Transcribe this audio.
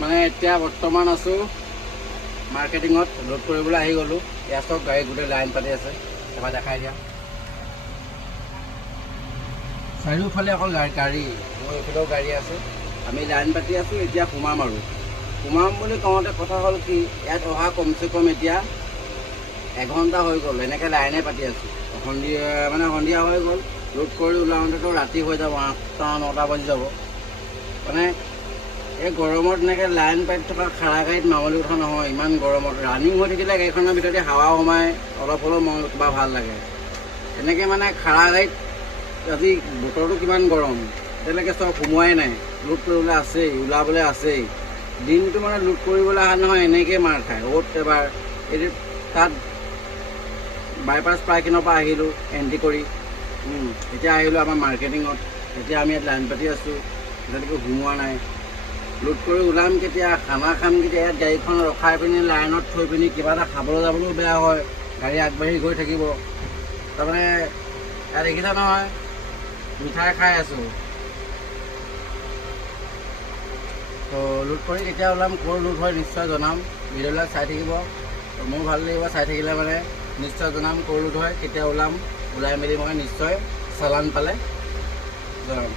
মানে এতিয়া বৰ্তমান আছোঁ মাৰ্কেটিঙত, লোড কৰিবলৈ আহি গ'লোঁ। ইয়াত চব গাড়ী গোটেই লাইন পাতি আছে, এবাৰ দেখাই দিয়া। চাৰিওফালে অকল গাড়ী, মোৰ এইফালেও গাড়ী আছে। আমি লাইন পাতি আছোঁ, এতিয়া সোমাম আৰু। সোমাম বুলি কওঁতে কথা হ'ল কি, ইয়াত অহা কমচে কম এতিয়া এঘণ্টা হৈ গ'ল, এনেকৈ লাইনে পাতি আছোঁ। সন্ধিয়া হৈ গ'ল, লোড কৰি ওলাওঁতেতো ৰাতি হৈ যাব, 8-9 বাজি যাব। মানে এই গৰমত এনেকৈ লাইন পাতি থকা খাৰা গাড়ীত মামুলি কথা নহয়। ইমান গৰমত ৰানিং হৈ থাকিলে গাড়ীখনৰ ভিতৰতে হাৱা সোমাই অলপ হ'লেও মন কিবা ভাল লাগে। এনেকৈ মানে খাৰা গাড়ীত আজি বতৰটো কিমান গৰম, এতিয়ালৈকে চব সোমোৱাই নাই, লোড কৰিবলৈ আছেই, ওলাবলৈ আছেই। দিনটো মানে লোড কৰিবলৈ অহা নহয়, এনেকৈ মাৰ খায়। ৰ'দ এবাৰ এইটো তাত বাইপাছ পাৰ্কিঙৰ পৰা আহিলোঁ এণ্ট্ৰি কৰি, এতিয়া আহিলোঁ আমাৰ মাৰ্কেটিঙত। এতিয়া আমি ইয়াত লাইন পাতি আছোঁ, এতিয়ালৈকে সোমোৱা নাই। লোড কৰি ওলাম কেতিয়া, খানা খাম কেতিয়া। ইয়াত গাড়ীখন ৰখাই পিনি লাইনত থৈ পিনি কিবা এটা খাবলৈ যাবলৈও বেয়া হয়, গাড়ী আগবাঢ়ি গৈ থাকিব। তাৰমানে ইয়াত দেখিছা নহয়, মিঠাই খাই আছোঁ। তো লোড কৰি কেতিয়া ওলাম, ক'ৰ লোড হয় নিশ্চয় জনাম। ভিডিঅ'বিলাক চাই থাকিব, মোৰ ভাল লাগিব চাই থাকিলে। মানে নিশ্চয় জনাম ক'ৰ লোড হয়, কেতিয়া ওলাম। ওলাই মেলি মই নিশ্চয় চালান পালে জনাম।